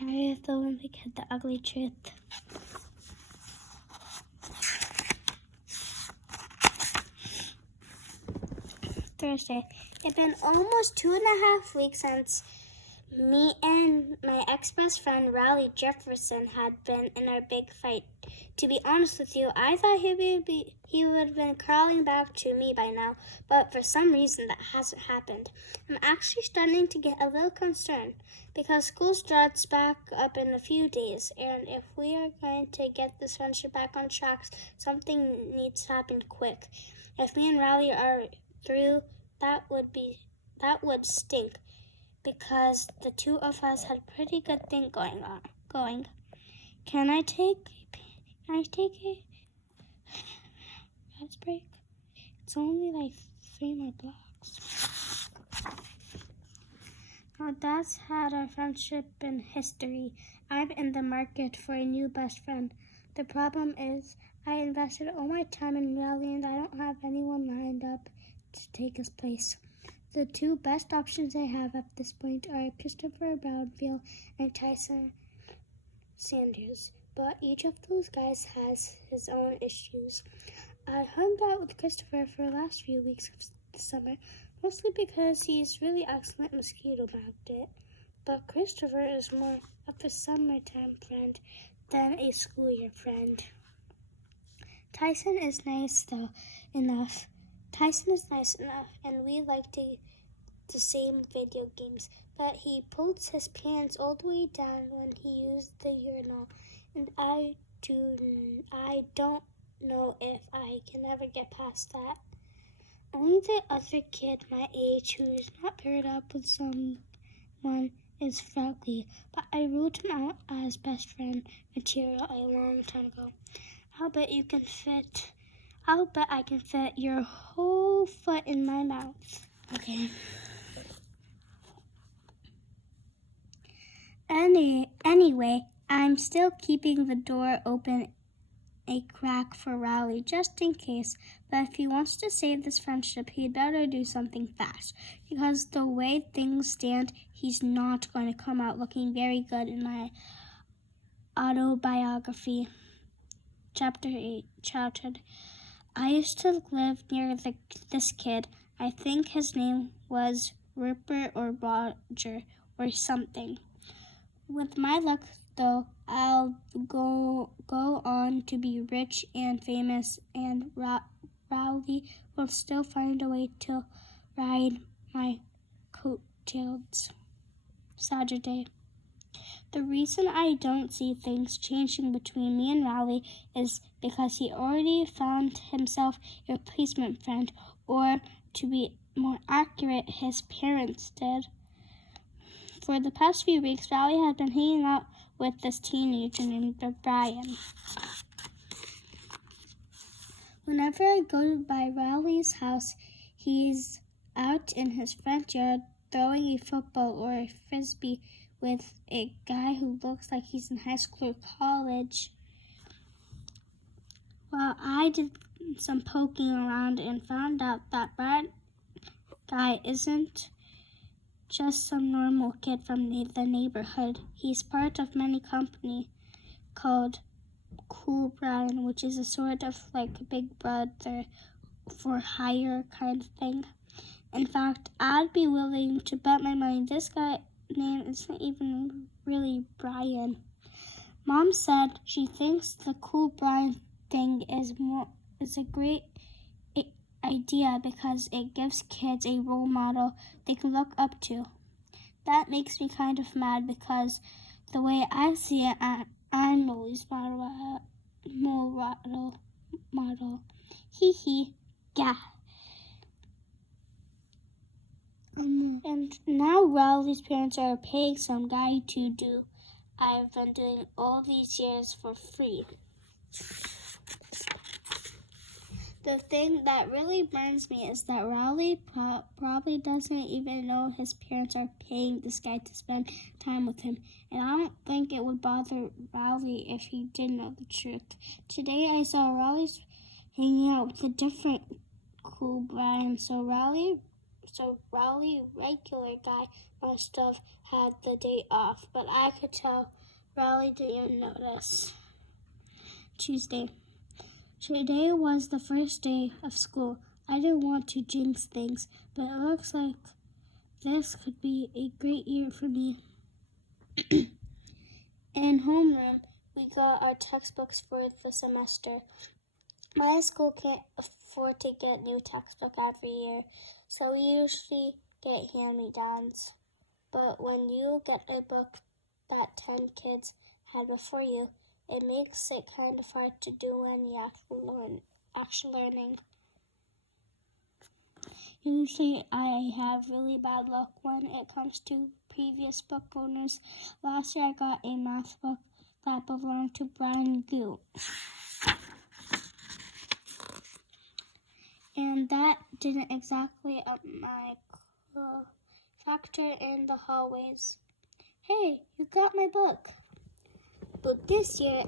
Diary of the Wimpy Kid, the ugly truth. Thursday. It's been almost 2.5 weeks since me and my ex-best friend Riley Jefferson had been in our big fight. To be honest with you, I thought he would have been crawling back to me by now, but for some reason that hasn't happened. I'm actually starting to get a little concerned because school starts back up in a few days, and if we are going to get this friendship back on track, something needs to happen quick. If me and Riley are through, that would stink, because the two of us had a pretty good thing going. Can I take a rest break? It's only like 3 more blocks. Now that's had our friendship in history. I'm in the market for a new best friend. The problem is I invested all my time in Riley and I don't have anyone lined up to take his place. The two best options I have at this point are Christopher Brownfield and Tyson Sanders, but each of those guys has his own issues. I hung out with Christopher for the last few weeks of the summer, mostly because he's really excellent mosquito magnet, but Christopher is more of a summertime friend than a school year friend. Tyson is nice enough, and we like the same video games, but he pulls his pants all the way down when he uses the urinal, and I don't know if I can ever get past that. Only the other kid my age who is not paired up with someone is Frogly, but I ruled him out as best friend material a long time ago. I'll bet I can fit your whole foot in my mouth. Okay. Anyway, I'm still keeping the door open a crack for Riley just in case, but if he wants to save this friendship, he'd better do something fast, because the way things stand, he's not going to come out looking very good in my autobiography. Chapter 8, Childhood. I used to live near this kid. I think his name was Rupert or Roger or something. With my luck, though, I'll go on to be rich and famous, and Rowley will still find a way to ride my coattails. Saturday. The reason I don't see things changing between me and Riley is because he already found himself a replacement friend, or to be more accurate, his parents did. For the past few weeks, Riley had been hanging out with this teenager named Brian. Whenever I go by Riley's house, he's out in his front yard throwing a football or a frisbee with a guy who looks like he's in high school or college. Well, I did some poking around and found out that Brian guy isn't just some normal kid from the neighborhood. He's part of many company called Cool Brian, which is a sort of like Big Brother for hire kind of thing. In fact, I'd be willing to bet my money this guy name isn't even really Brian. Mom said she thinks the Cool Brian thing is a great idea because it gives kids a role model they can look up to. That makes me kind of mad because the way I see it, I'm always model. Hee hee, yeah. And now Riley's parents are paying some guy to do I've been doing all these years for free. The thing that really burns me is that Riley probably doesn't even know his parents are paying this guy to spend time with him, and I don't think it would bother Riley if he did know the truth. Today I saw Riley's hanging out with a different Cool Brian, so Riley so Raleigh regular guy must have had the day off, but I could tell Raleigh didn't even notice. Tuesday. Today was the first day of school. I didn't want to jinx things, but it looks like this could be a great year for me. In homeroom, we got our textbooks for the semester. My school can't afford to get new textbook every year, so we usually get hand-me-downs. But when you get a book that 10 kids had before you, it makes it kind of hard to do any actual learning. Usually I have really bad luck when it comes to previous book owners. Last year I got a math book that belonged to Brian Goo. And that didn't exactly up my factor in the hallways. Hey, you got my book. But this year,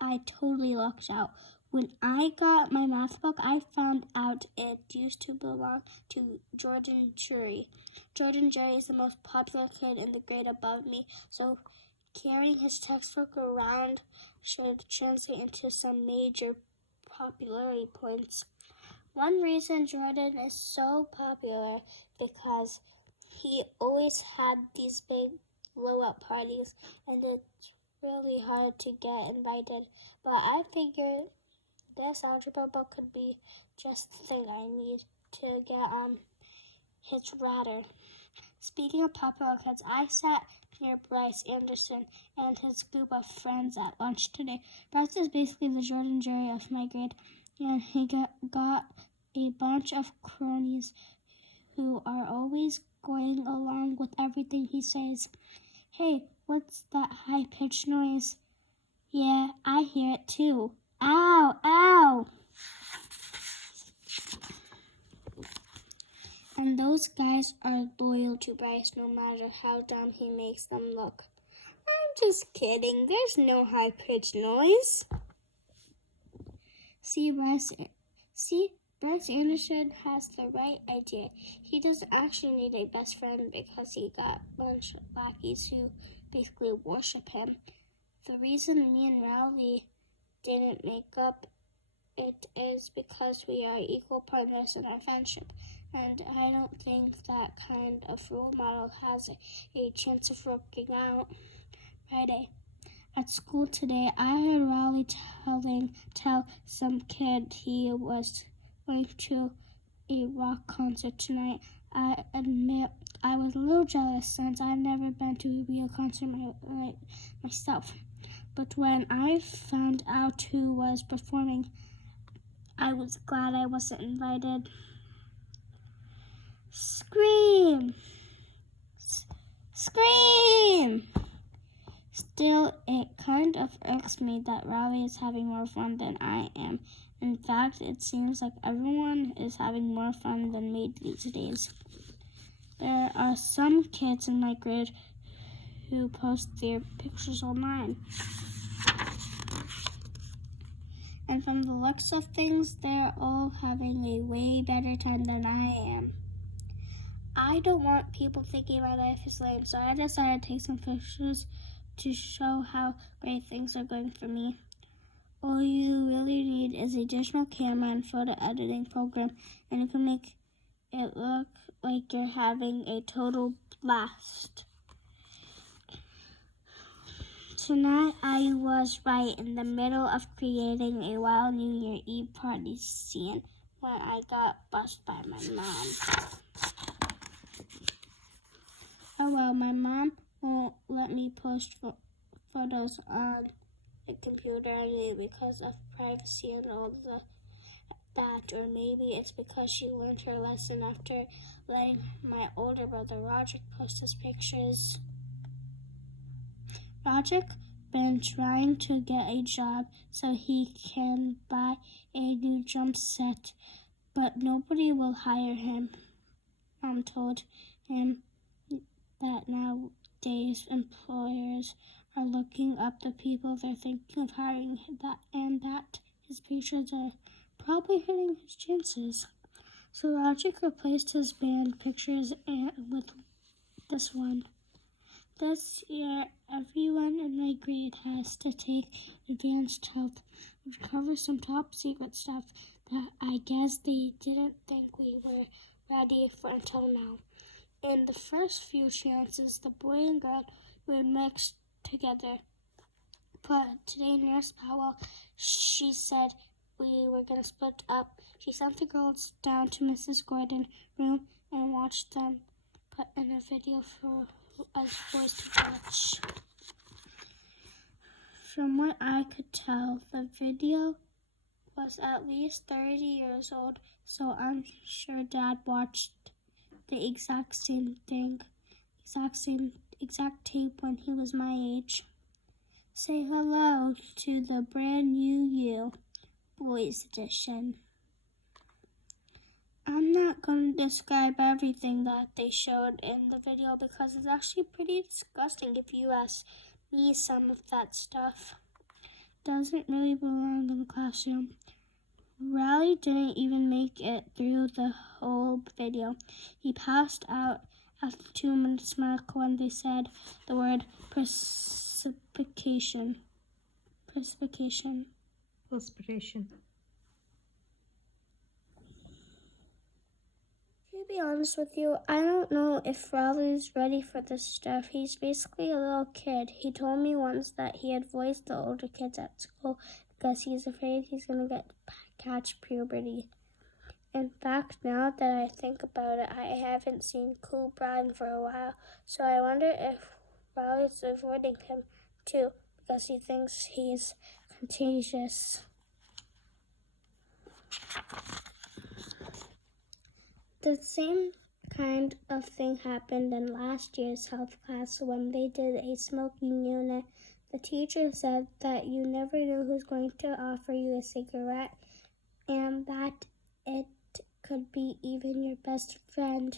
I totally lucked out. When I got my math book, I found out it used to belong to Jordan Jury. Jordan Jury is the most popular kid in the grade above me, so carrying his textbook around should translate into some major popularity points. One reason Jordan is so popular because he always had these big blow-up parties, and it's really hard to get invited. But I figured this algebra book could be just the thing I need to get on his radar. Speaking of popular kids, I sat near Bryce Anderson and his group of friends at lunch today. Bryce is basically the Jordan Jury of my grade, and he got a bunch of cronies who are always going along with everything he says. Hey, what's that high-pitched noise? Yeah, I hear it too. Ow, ow! And those guys are loyal to Bryce no matter how dumb he makes them look. I'm just kidding. There's no high-pitched noise. Bryce Anderson has the right idea. He doesn't actually need a best friend because he got a bunch of lackeys who basically worship him. The reason me and Rowley didn't make up it is because we are equal partners in our friendship, and I don't think that kind of role model has a chance of working out. Friday. At school today, I heard Rowley tell some kid he was going to a rock concert tonight. I admit I was a little jealous since I've never been to a real concert myself. But when I found out who was performing, I was glad I wasn't invited. Scream! Scream! Still, it kind of irks me that Riley is having more fun than I am. In fact, it seems like everyone is having more fun than me these days. There are some kids in my grade who post their pictures online. And from the looks of things, they're all having a way better time than I am. I don't want people thinking my life is lame, so I decided to take some pictures to show how great things are going for me. All you really need is a digital camera and photo editing program, and you can make it look like you're having a total blast. Tonight I was right in the middle of creating a wild New Year Eve party scene when I got bussed by my mom. Oh well, my mom won't let me post photos on the computer anyway because of privacy and all that, or maybe it's because she learned her lesson after letting my older brother Roderick post his pictures. Roderick been trying to get a job so he can buy a new jump set, but nobody will hire him. Mom told him that nowadays employers are looking up the people they're thinking of hiring, and that his pictures are probably hurting his chances. So Logic replaced his band pictures with this one. This year, everyone in my grade has to take advanced health, which covers some top secret stuff that I guess they didn't think we were ready for until now. In the first few chances, the boy and girl were mixed together. But today, Nurse Powell, she said we were going to split up. She sent the girls down to Mrs. Gordon's room and watched them put in a video for us boys to watch. From what I could tell, the video was at least 30 years old, so I'm sure Dad watched the exact same thing, exact tape when he was my age. Say hello to the brand new you, Boys Edition. I'm not going to describe everything that they showed in the video because it's actually pretty disgusting if you ask me. Some of that stuff doesn't really belong in the classroom. Riley didn't even make it through the whole video. He passed out at the 2-minute mark when they said the word precipitation. To be honest with you, I don't know if Riley's ready for this stuff. He's basically a little kid. He told me once that he had voiced the older kids at school because he's afraid he's going to catch puberty. In fact, now that I think about it, I haven't seen Cool Brian for a while, so I wonder if Riley's avoiding him too because he thinks he's contagious. The same kind of thing happened in last year's health class when they did a smoking unit. The teacher said that you never knew who's going to offer you a cigarette and that it could be even your best friend.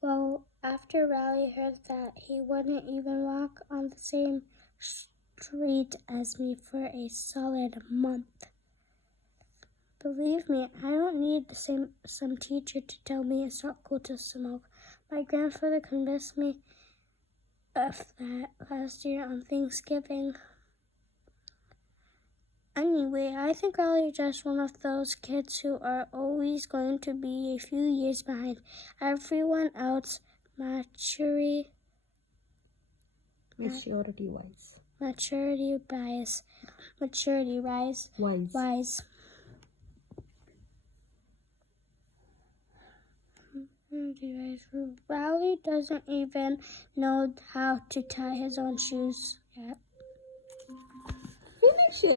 Well, after Riley heard that, he wouldn't even walk on the same street as me for a solid month. Believe me, I don't need some teacher to tell me it's not cool to smoke. My grandfather convinced me of that last year on Thanksgiving. Anyway, I think Riley's just one of those kids who are always going to be a few years behind everyone else maturity-wise. Riley doesn't even know how to tie his own shoes yet.